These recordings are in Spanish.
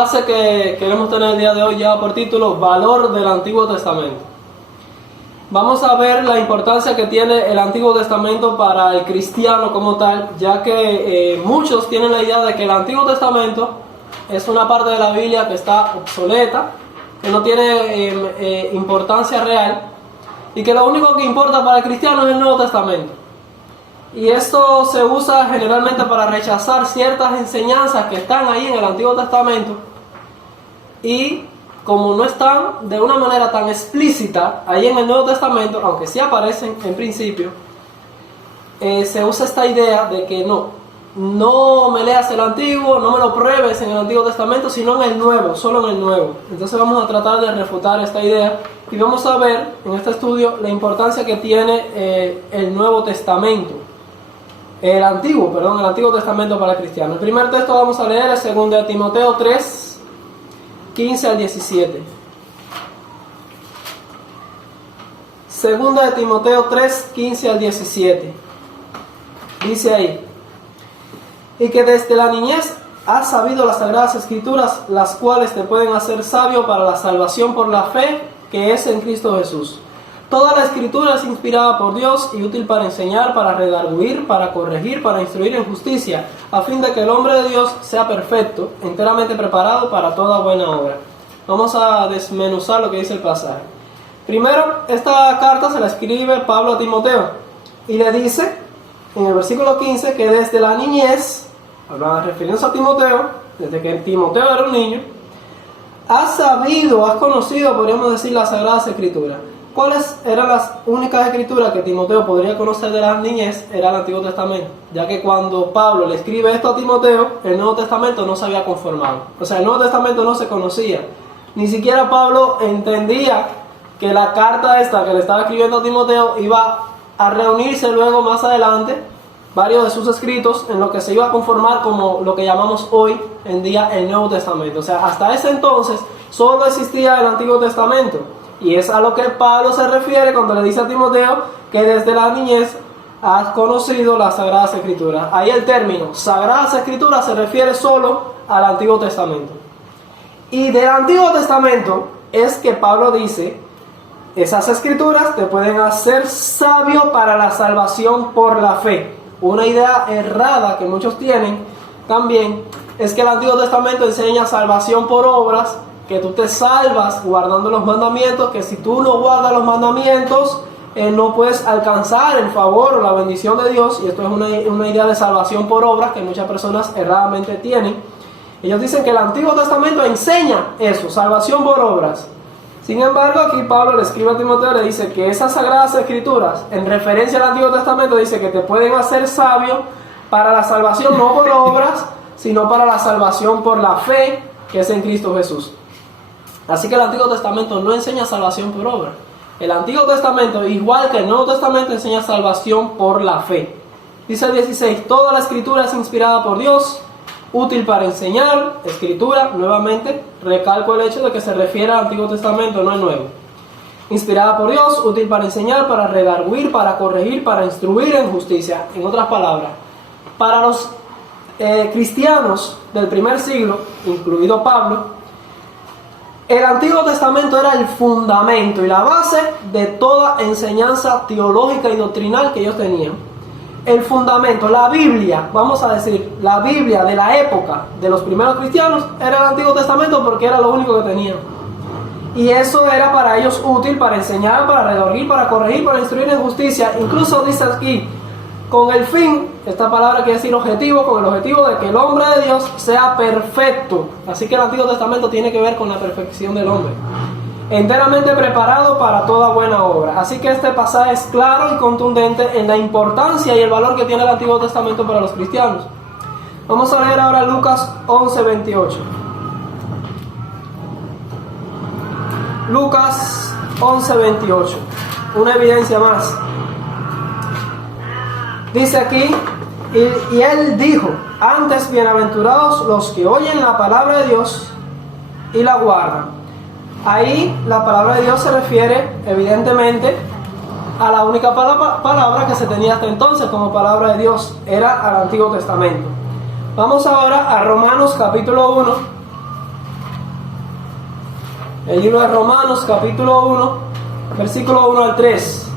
clase que queremos tener el día de hoy lleva por título Valor del Antiguo Testamento. Vamos a ver la importancia que tiene el Antiguo Testamento para el cristiano como tal, ya que muchos tienen la idea de que el Antiguo Testamento es una parte de la Biblia que está obsoleta, que no tiene importancia real, y que lo único que importa para el cristiano es el Nuevo Testamento. Y esto se usa generalmente para rechazar ciertas enseñanzas que están ahí en el Antiguo Testamento, y como no están de una manera tan explícita ahí en el Nuevo Testamento, aunque sí aparecen en principio, se usa esta idea de que no me leas el Antiguo, no me lo pruebes en el Antiguo Testamento, sino en el Nuevo, solo en el Nuevo. Entonces vamos a tratar de refutar esta idea y vamos a ver en este estudio la importancia que tiene el Nuevo Testamento. El Antiguo Testamento para el cristiano. El primer texto vamos a leer es 2 Timoteo 3, 15 al 17. 2 Timoteo 3, 15 al 17. Dice ahí: y que desde la niñez has sabido las Sagradas Escrituras, las cuales te pueden hacer sabio para la salvación por la fe que es en Cristo Jesús. Toda la Escritura es inspirada por Dios y útil para enseñar, para redarguir, para corregir, para instruir en justicia, a fin de que el hombre de Dios sea perfecto, enteramente preparado para toda buena obra. Vamos a desmenuzar lo que dice el pasaje. Primero, esta carta se la escribe Pablo a Timoteo y le dice en el versículo 15 que desde la niñez, refiriéndose a Timoteo, desde que Timoteo era un niño, has conocido, podríamos decir, las Sagradas Escrituras. ¿Cuáles eran las únicas escrituras que Timoteo podría conocer de la niñez? Era el Antiguo Testamento, ya que cuando Pablo le escribe esto a Timoteo, el Nuevo Testamento no se había conformado. O sea, el Nuevo Testamento no se conocía. Ni siquiera Pablo entendía que la carta esta que le estaba escribiendo a Timoteo iba a reunirse luego más adelante varios de sus escritos en lo que se iba a conformar como lo que llamamos hoy en día el Nuevo Testamento. O sea, hasta ese entonces solo existía el Antiguo Testamento. Y es a lo que Pablo se refiere cuando le dice a Timoteo que desde la niñez has conocido las Sagradas Escrituras. Ahí el término Sagradas Escrituras se refiere solo al Antiguo Testamento. Y del Antiguo Testamento es que Pablo dice: esas escrituras te pueden hacer sabio para la salvación por la fe. Una idea errada que muchos tienen también es que el Antiguo Testamento enseña salvación por obras, que tú te salvas guardando los mandamientos, que si tú no guardas los mandamientos, no puedes alcanzar el favor o la bendición de Dios. Y esto es una idea de salvación por obras que muchas personas erradamente tienen. Ellos dicen que el Antiguo Testamento enseña eso, salvación por obras. Sin embargo, aquí Pablo le escribe a Timoteo, le dice que esas Sagradas Escrituras, en referencia al Antiguo Testamento, dice que te pueden hacer sabio para la salvación no por obras, sino para la salvación por la fe que es en Cristo Jesús. Así que el Antiguo Testamento no enseña salvación por obra. El Antiguo Testamento, igual que el Nuevo Testamento, enseña salvación por la fe. Dice el 16: toda la Escritura es inspirada por Dios, útil para enseñar. Escritura, nuevamente, recalco el hecho de que se refiere al Antiguo Testamento, no al Nuevo. Inspirada por Dios, útil para enseñar, para redarguir, para corregir, para instruir en justicia. En otras palabras, para los cristianos del primer siglo, incluido Pablo, el Antiguo Testamento era el fundamento y la base de toda enseñanza teológica y doctrinal que ellos tenían. El fundamento, la Biblia, vamos a decir, la Biblia de la época de los primeros cristianos era el Antiguo Testamento porque era lo único que tenían. Y eso era para ellos útil para enseñar, para redarguir, para corregir, para instruir en justicia. Incluso dice aquí, con el fin, esta palabra quiere decir objetivo, con el objetivo de que el hombre de Dios sea perfecto. Así que el Antiguo Testamento tiene que ver con la perfección del hombre, enteramente preparado para toda buena obra. Así que este pasaje es claro y contundente en la importancia y el valor que tiene el Antiguo Testamento para los cristianos. Vamos a leer ahora Lucas 11:28. Lucas 11:28, una evidencia más. Dice aquí: y él dijo, antes bienaventurados los que oyen la palabra de Dios y la guardan. Ahí la palabra de Dios se refiere evidentemente a la única palabra que se tenía hasta entonces como palabra de Dios, era al Antiguo Testamento. Vamos ahora a Romanos capítulo 1, El libro de Romanos, capítulo 1, versículo 1 al 3.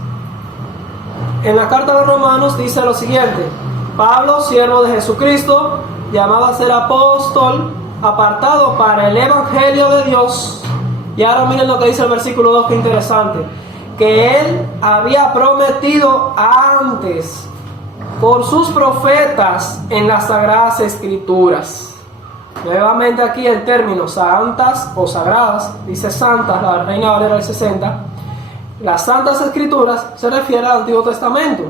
En la carta a los Romanos dice lo siguiente: Pablo, siervo de Jesucristo, llamado a ser apóstol, apartado para el evangelio de Dios. Y ahora miren lo que dice el versículo 2, que interesante: que él había prometido antes por sus profetas en las sagradas escrituras. Nuevamente aquí el término santas o sagradas, dice santas, la Reina Valera del 60. Las santas escrituras se refiere al Antiguo Testamento,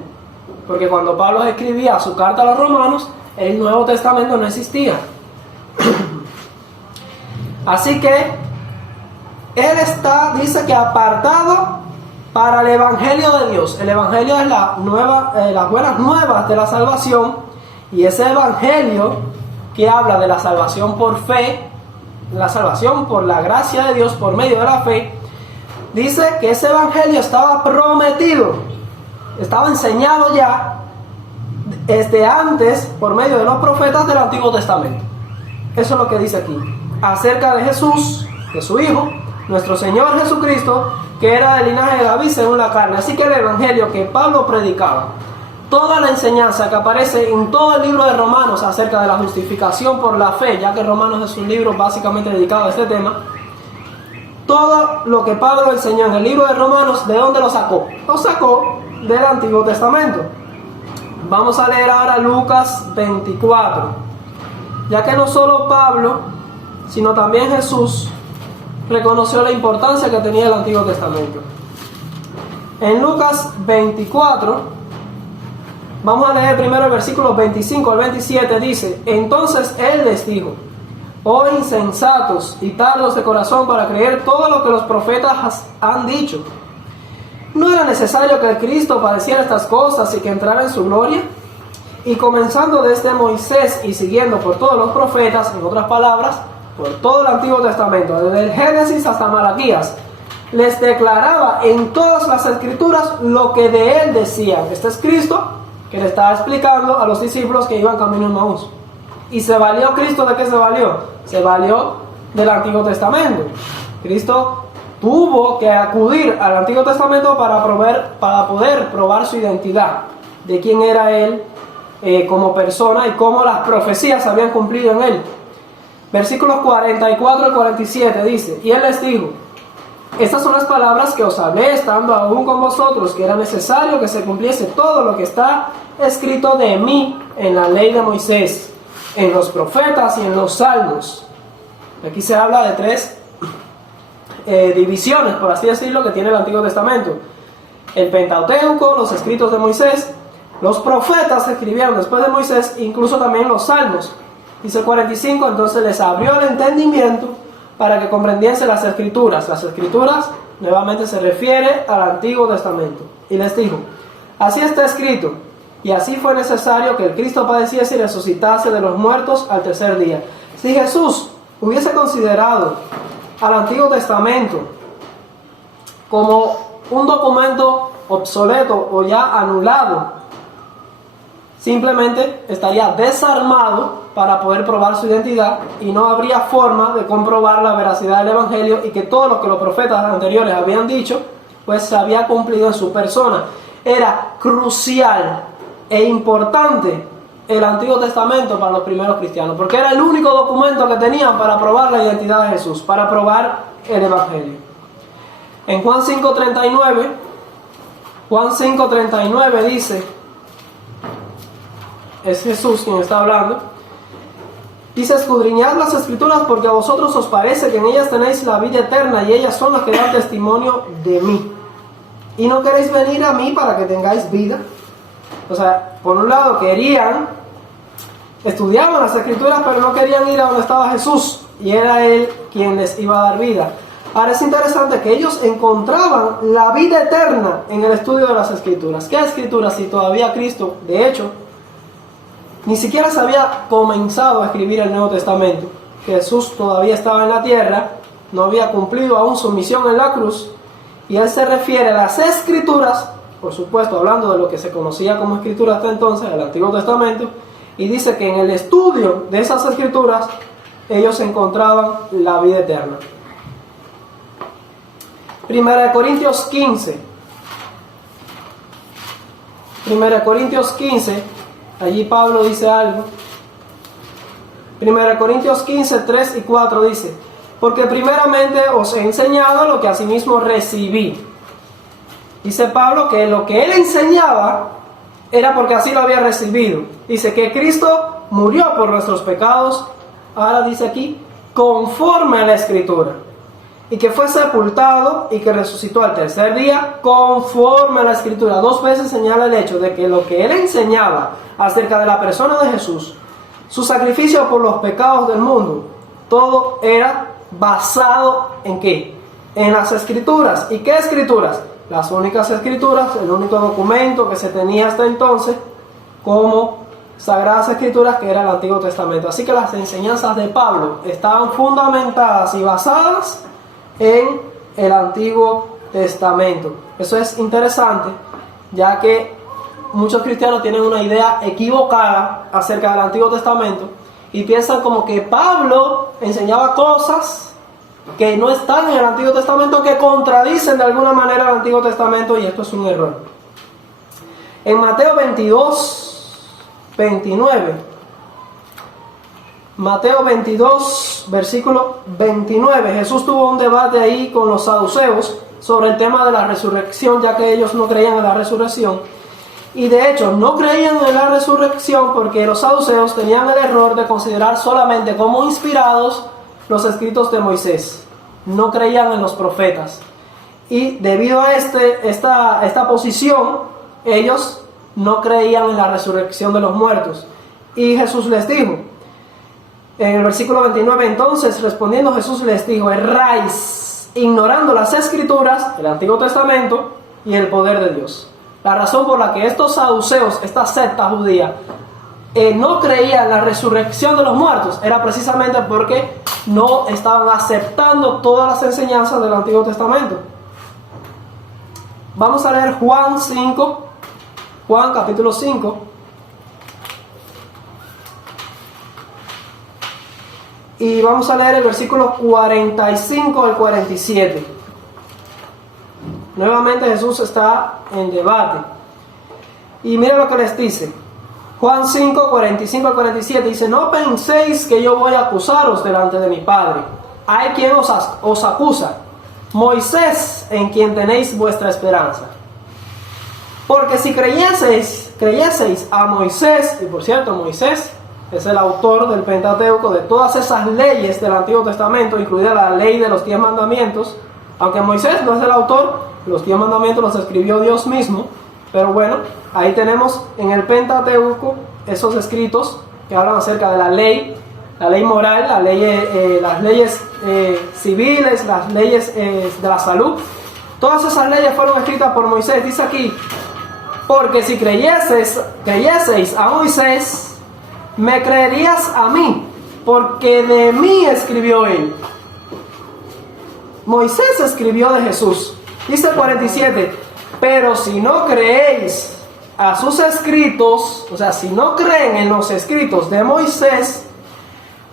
porque cuando Pablo escribía su carta a los romanos, el Nuevo Testamento no existía. Así que él dice que apartado para el evangelio de Dios. El evangelio es las buenas nuevas de la salvación, y ese evangelio que habla de la salvación por fe, la salvación por la gracia de Dios por medio de la fe, dice que ese evangelio estaba prometido, estaba enseñado ya desde antes por medio de los profetas del Antiguo Testamento. Eso es lo que dice aquí acerca de Jesús, de su Hijo, nuestro Señor Jesucristo, que era del linaje de David según la carne. Así que el evangelio que Pablo predicaba, toda la enseñanza que aparece en todo el libro de Romanos acerca de la justificación por la fe, ya que Romanos es un libro básicamente dedicado a este tema, todo lo que Pablo enseñó en el libro de Romanos, ¿de dónde lo sacó? Lo sacó del Antiguo Testamento. Vamos a leer ahora Lucas 24, ya que no solo Pablo, sino también Jesús reconoció la importancia que tenía el Antiguo Testamento. En Lucas 24, vamos a leer primero el versículo 25 al 27, dice: entonces él les dijo: oh insensatos y tardos de corazón para creer todo lo que los profetas han dicho. ¿No era necesario que el Cristo padeciera estas cosas y que entrara en su gloria? Y comenzando desde Moisés y siguiendo por todos los profetas, en otras palabras, por todo el Antiguo Testamento, desde el Génesis hasta Malaquías, les declaraba en todas las escrituras lo que de él decían. Este es Cristo, que le estaba explicando a los discípulos que iban camino a Emaús. ¿Y se valió Cristo de qué se valió? Se valió del Antiguo Testamento. Cristo tuvo que acudir al Antiguo Testamento para poder probar su identidad, de quién era él como persona y cómo las profecías habían cumplido en él. Versículos 44 al 47 dice: y él les dijo: estas son las palabras que os hablé estando aún con vosotros, que era necesario que se cumpliese todo lo que está escrito de mí en la ley de Moisés, en los profetas y en los salmos. Aquí se habla de tres divisiones, por así decirlo, que tiene el Antiguo Testamento: el Pentateuco, los escritos de Moisés, los profetas que escribieron después de Moisés, incluso también los salmos. Dice el 45: entonces les abrió el entendimiento para que comprendiesen las escrituras. Las escrituras nuevamente se refiere al Antiguo Testamento. Y les dijo: así está escrito, y así fue necesario que el Cristo padeciese y resucitase de los muertos al tercer día. Si Jesús hubiese considerado al Antiguo Testamento como un documento obsoleto o ya anulado, simplemente estaría desarmado para poder probar su identidad, y no habría forma de comprobar la veracidad del Evangelio y que todo lo que los profetas anteriores habían dicho, pues se había cumplido en su persona. Era crucial e importante el Antiguo Testamento para los primeros cristianos, porque era el único documento que tenían para probar la identidad de Jesús, para probar el Evangelio. En Juan 5:39 dice, es Jesús quien está hablando, dice: escudriñad las escrituras porque a vosotros os parece que en ellas tenéis la vida eterna, y ellas son las que dan testimonio de mí. Y no queréis venir a mí para que tengáis vida. O sea, por un lado estudiaban las escrituras, pero no querían ir a donde estaba Jesús, y era él quien les iba a dar vida. Ahora es interesante que ellos encontraban la vida eterna en el estudio de las escrituras. ¿Qué escrituras si todavía Cristo, de hecho, ni siquiera se había comenzado a escribir el Nuevo Testamento? Jesús todavía estaba en la tierra, no había cumplido aún su misión en la cruz, y él se refiere a las escrituras, por supuesto hablando de lo que se conocía como escritura hasta entonces, el Antiguo Testamento, y dice que en el estudio de esas escrituras ellos encontraban la vida eterna. 1 Corintios 15. 1 Corintios 15, allí Pablo dice algo. 1 Corintios 15, 3 y 4 dice: porque primeramente os he enseñado lo que asimismo recibí. Dice Pablo que lo que él enseñaba era porque así lo había recibido. Dice que Cristo murió por nuestros pecados, ahora dice aquí, conforme a la Escritura, y que fue sepultado y que resucitó al tercer día, conforme a la Escritura. 2 veces señala el hecho de que lo que él enseñaba acerca de la persona de Jesús, su sacrificio por los pecados del mundo, todo era basado ¿en qué? En las Escrituras. ¿Y qué Escrituras? Las únicas Escrituras, el único documento que se tenía hasta entonces como Sagradas Escrituras, que era el Antiguo Testamento. Así que las enseñanzas de Pablo estaban fundamentadas y basadas en el Antiguo Testamento. Eso es interesante, ya que muchos cristianos tienen una idea equivocada acerca del Antiguo Testamento y piensan como que Pablo enseñaba cosas que no están en el Antiguo Testamento, que contradicen de alguna manera el Antiguo Testamento, y esto es un error. En Mateo 22, 29, Mateo 22, versículo 29, Jesús tuvo un debate ahí con los saduceos sobre el tema de la resurrección, ya que ellos no creían en la resurrección. Y de hecho no creían en la resurrección porque los saduceos tenían el error de considerar solamente como inspirados los escritos de Moisés. No creían en los profetas. Y debido a esta posición, ellos no creían en la resurrección de los muertos. Y Jesús les dijo, en el versículo 29, entonces respondiendo Jesús les dijo: erráis, ignorando las Escrituras, el Antiguo Testamento y el poder de Dios. La razón por la que estos saduceos, esta secta judía, no creían en la resurrección de los muertos era precisamente porque no estaban aceptando todas las enseñanzas del Antiguo Testamento. Vamos a leer Juan 5, Juan capítulo 5. Y vamos a leer el versículo 45 al 47. Nuevamente Jesús está en debate. Y miren lo que les dice. Juan 5, 45 al 47 dice: no penséis que yo voy a acusaros delante de mi Padre. Hay quien os acusa, Moisés, en quien tenéis vuestra esperanza. Porque si creyeseis a Moisés, y por cierto Moisés es el autor del Pentateuco, de todas esas leyes del Antiguo Testamento, incluida la ley de los 10 mandamientos, aunque Moisés no es el autor, los 10 mandamientos los escribió Dios mismo. Pero bueno, ahí tenemos en el Pentateuco esos escritos que hablan acerca de la ley moral, las leyes civiles, las leyes de la salud. Todas esas leyes fueron escritas por Moisés. Dice aquí: porque si creyeseis a Moisés, me creerías a mí, porque de mí escribió él. Moisés escribió de Jesús. Dice el 47: pero si no creéis a sus escritos, o sea, si no creen en los escritos de Moisés,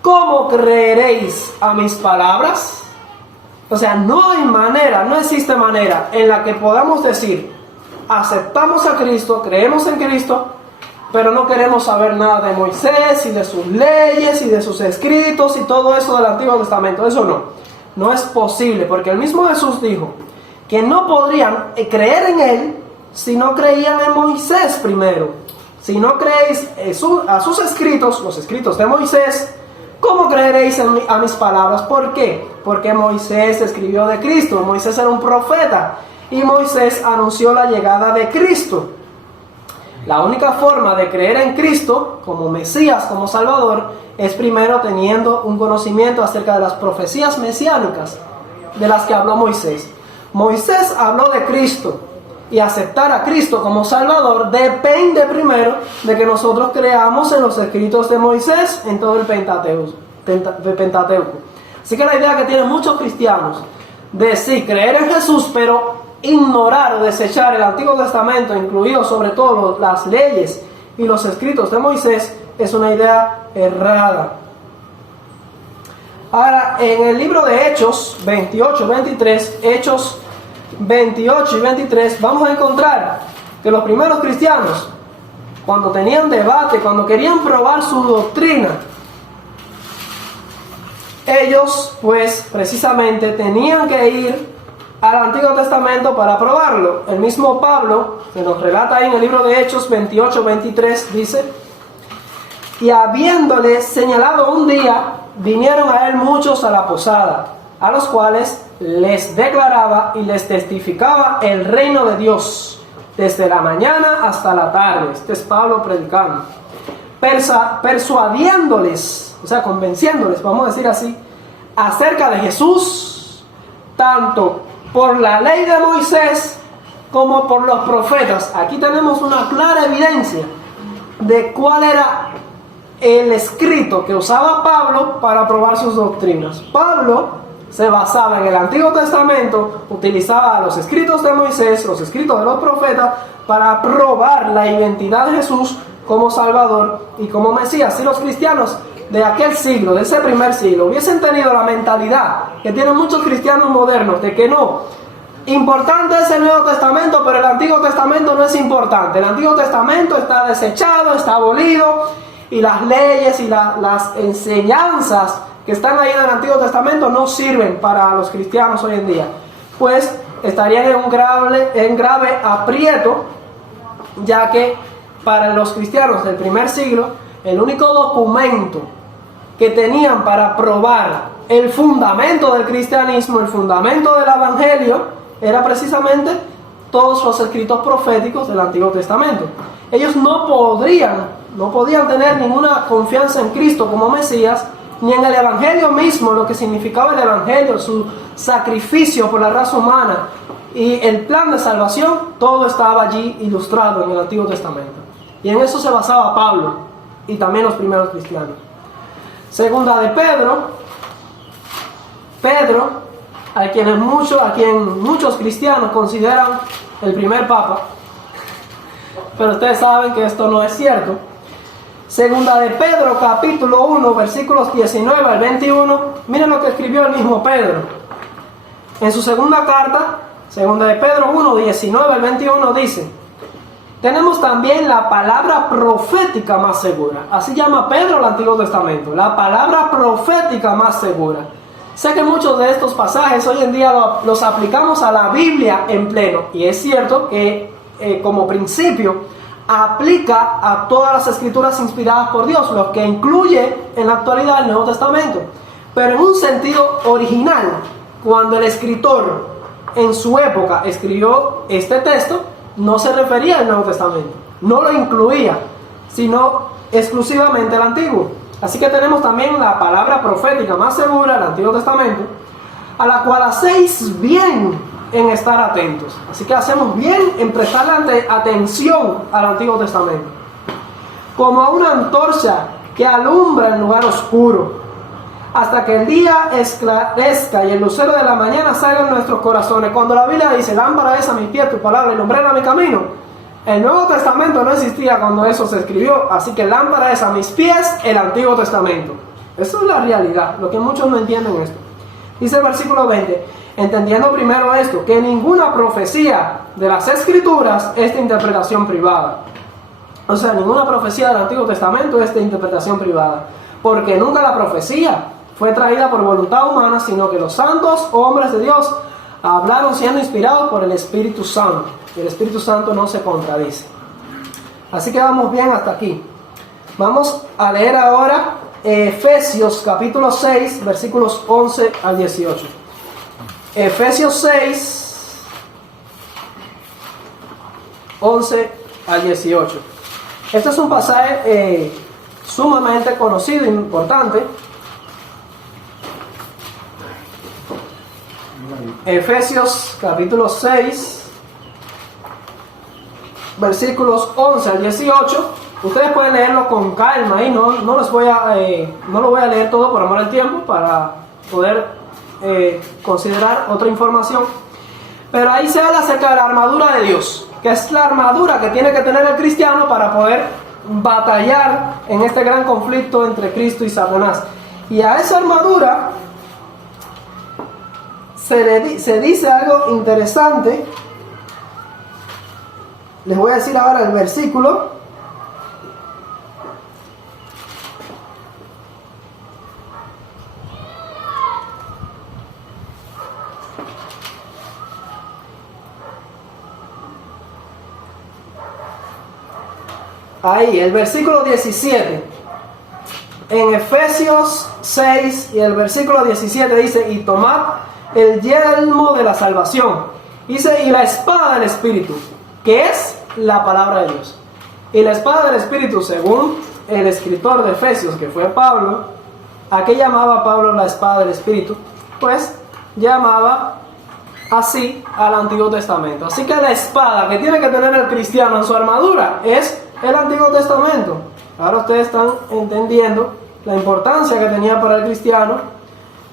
¿cómo creeréis a mis palabras? O sea, no existe manera en la que podamos decir: aceptamos a Cristo, creemos en Cristo, pero no queremos saber nada de Moisés y de sus leyes y de sus escritos y todo eso del Antiguo Testamento. Eso no es posible, porque el mismo Jesús dijo que no podrían creer en él si no creían en Moisés primero. Si no creéis a sus escritos, los escritos de Moisés, ¿cómo creeréis a mis palabras? ¿Por qué? Porque Moisés escribió de Cristo. Moisés era un profeta y Moisés anunció la llegada de Cristo. La única forma de creer en Cristo como Mesías, como Salvador, es primero teniendo un conocimiento acerca de las profecías mesiánicas de las que habló Moisés. Moisés habló de Cristo, y aceptar a Cristo como Salvador depende primero de que nosotros creamos en los escritos de Moisés, en todo el Pentateuco. Así que la idea que tienen muchos cristianos de sí creer en Jesús, pero ignorar o desechar el Antiguo Testamento, incluido sobre todo las leyes y los escritos de Moisés, es una idea errada. Ahora, en el libro de Hechos 28, 23, Hechos 28 y 23, vamos a encontrar que los primeros cristianos, cuando tenían debate, cuando querían probar su doctrina, ellos pues precisamente tenían que ir al Antiguo Testamento para probarlo. El mismo Pablo, que nos relata ahí en el libro de Hechos 28-23, dice: y habiéndole señalado un día, vinieron a él muchos a la posada, a los cuales les declaraba y les testificaba el reino de Dios, desde la mañana hasta la tarde. Este es Pablo predicando, persuadiéndoles, o sea, convenciéndoles, vamos a decir así, acerca de Jesús, tanto por la ley de Moisés como por los profetas. Aquí tenemos una clara evidencia de cuál era el escrito que usaba Pablo para probar sus doctrinas. Pablo se basaba en el Antiguo Testamento, utilizaba los escritos de Moisés, los escritos de los profetas, para probar la identidad de Jesús como Salvador y como Mesías. Si los cristianos de aquel siglo, de ese primer siglo, hubiesen tenido la mentalidad que tienen muchos cristianos modernos, de que no, importante es el Nuevo Testamento, pero el Antiguo Testamento no es importante, el Antiguo Testamento está desechado, está abolido, y las leyes y las enseñanzas que están ahí en el Antiguo Testamento no sirven para los cristianos hoy en día, pues estarían en grave aprieto, ya que para los cristianos del primer siglo el único documento que tenían para probar el fundamento del cristianismo, el fundamento del evangelio, era precisamente todos los escritos proféticos del Antiguo Testamento. Ellos no podían tener ninguna confianza en Cristo como Mesías, ni en el evangelio mismo, lo que significaba el evangelio, su sacrificio por la raza humana y el plan de salvación. Todo estaba allí ilustrado en el Antiguo Testamento, y en eso se basaba Pablo y también los primeros cristianos. Segunda de Pedro, a quien muchos cristianos consideran el primer papa, pero ustedes saben que esto no es cierto. Segunda de Pedro, capítulo 1, versículos 19 al 21. Miren lo que escribió el mismo Pedro. En su segunda carta, segunda de Pedro 1, 19 al 21, dice: tenemos también la palabra profética más segura. Así llama Pedro el Antiguo Testamento, la palabra profética más segura. Sé que muchos de estos pasajes hoy en día los aplicamos a la Biblia en pleno, y es cierto que como principio aplica a todas las escrituras inspiradas por Dios, lo que incluye en la actualidad el Nuevo Testamento. Pero en un sentido original, cuando el escritor en su época escribió este texto, no se refería al Nuevo Testamento, no lo incluía, sino exclusivamente el Antiguo. Así que tenemos también la palabra profética más segura, el Antiguo Testamento, a la cual hacéis bien en estar atentos. Así que hacemos bien en prestarle atención al Antiguo Testamento, como a una antorcha que alumbra en lugar oscuro, hasta que el día esclarezca y el lucero de la mañana salga en nuestros corazones. Cuando la Biblia dice: lámpara es a mis pies tu palabra y lumbrera mi camino, el Nuevo Testamento no existía cuando eso se escribió. Así que lámpara es a mis pies el Antiguo Testamento. Eso es la realidad, lo que muchos no entienden esto. Dice el versículo 20: entendiendo primero esto, que ninguna profecía de las Escrituras es de interpretación privada. O sea, ninguna profecía del Antiguo Testamento es de interpretación privada, porque nunca la profecía fue traída por voluntad humana, sino que los santos hombres de Dios hablaron siendo inspirados por el Espíritu Santo. El Espíritu Santo no se contradice. Así que vamos bien hasta aquí. Vamos a leer ahora Efesios capítulo 6, versículos 11 al 18. Efesios 6, 11 al 18. Este es un pasaje sumamente conocido e importante. Efesios capítulo 6, versículos 11 al 18. Ustedes pueden leerlo con calma y no lo voy a leer todo por amor al tiempo, para poder considerar otra información. Pero ahí se habla acerca de la armadura de Dios, que es la armadura que tiene que tener el cristiano para poder batallar en este gran conflicto entre Cristo y Satanás. Y a esa armadura se dice algo interesante. Les voy a decir ahora el versículo. Ahí, el versículo 17. En Efesios 6 y el versículo 17 dice: y tomad el yelmo de la salvación. Dice: y la espada del Espíritu, que es la palabra de Dios. Y la espada del Espíritu, según el escritor de Efesios, que fue Pablo, ¿a qué llamaba Pablo la espada del Espíritu? Pues llamaba así al Antiguo Testamento. Así que la espada que tiene que tener el cristiano en su armadura es el Antiguo Testamento. Ahora ustedes están entendiendo la importancia que tenía para el cristiano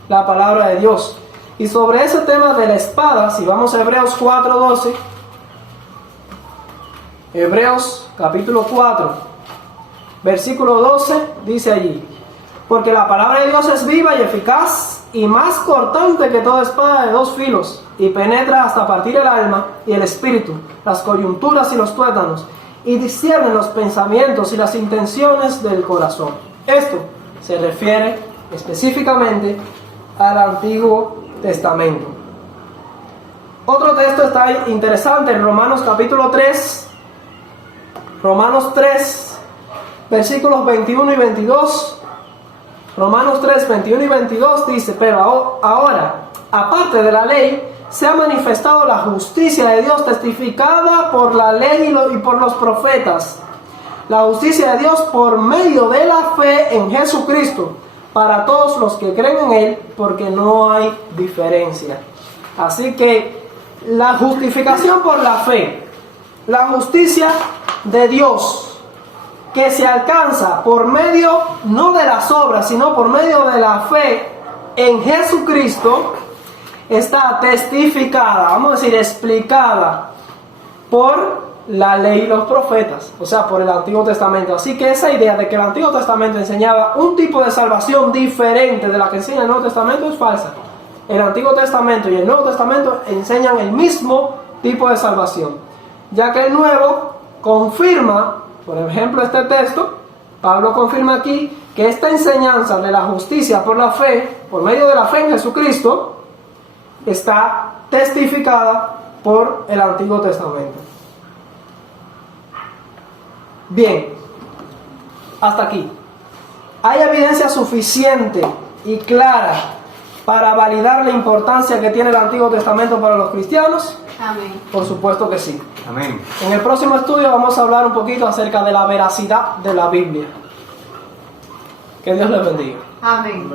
la palabra de Dios. Y sobre ese tema de la espada, si vamos a Hebreos 4:12, Hebreos capítulo 4, versículo 12, dice allí: porque la palabra de Dios es viva y eficaz y más cortante que toda espada de dos filos, y penetra hasta partir el alma y el espíritu, las coyunturas y los tuétanos, y discierne los pensamientos y las intenciones del corazón. Esto se refiere específicamente al Antiguo Testamento. Otro texto está interesante en Romanos capítulo 3, Romanos 3, versículos 21 y 22. Romanos 3, 21 y 22 dice: pero ahora, aparte de la ley, se ha manifestado la justicia de Dios testificada por la ley y por los profetas. La justicia de Dios por medio de la fe en Jesucristo, para todos los que creen en Él, porque no hay diferencia. Así que la justificación por la fe, la justicia de Dios, que se alcanza por medio no de las obras, sino por medio de la fe en Jesucristo, está testificada, vamos a decir, explicada por la ley y los profetas, o sea, por el Antiguo Testamento. Así que esa idea de que el Antiguo Testamento enseñaba un tipo de salvación diferente de la que enseña el Nuevo Testamento es falsa. El Antiguo Testamento y el Nuevo Testamento enseñan el mismo tipo de salvación, ya que el Nuevo confirma, por ejemplo, este texto, Pablo confirma aquí que esta enseñanza de la justicia por la fe, por medio de la fe en Jesucristo, está testificada por el Antiguo Testamento. Bien, hasta aquí. ¿Hay evidencia suficiente y clara para validar la importancia que tiene el Antiguo Testamento para los cristianos? Amén. Por supuesto que sí. Amén. En el próximo estudio vamos a hablar un poquito acerca de la veracidad de la Biblia. Que Dios les bendiga. Amén.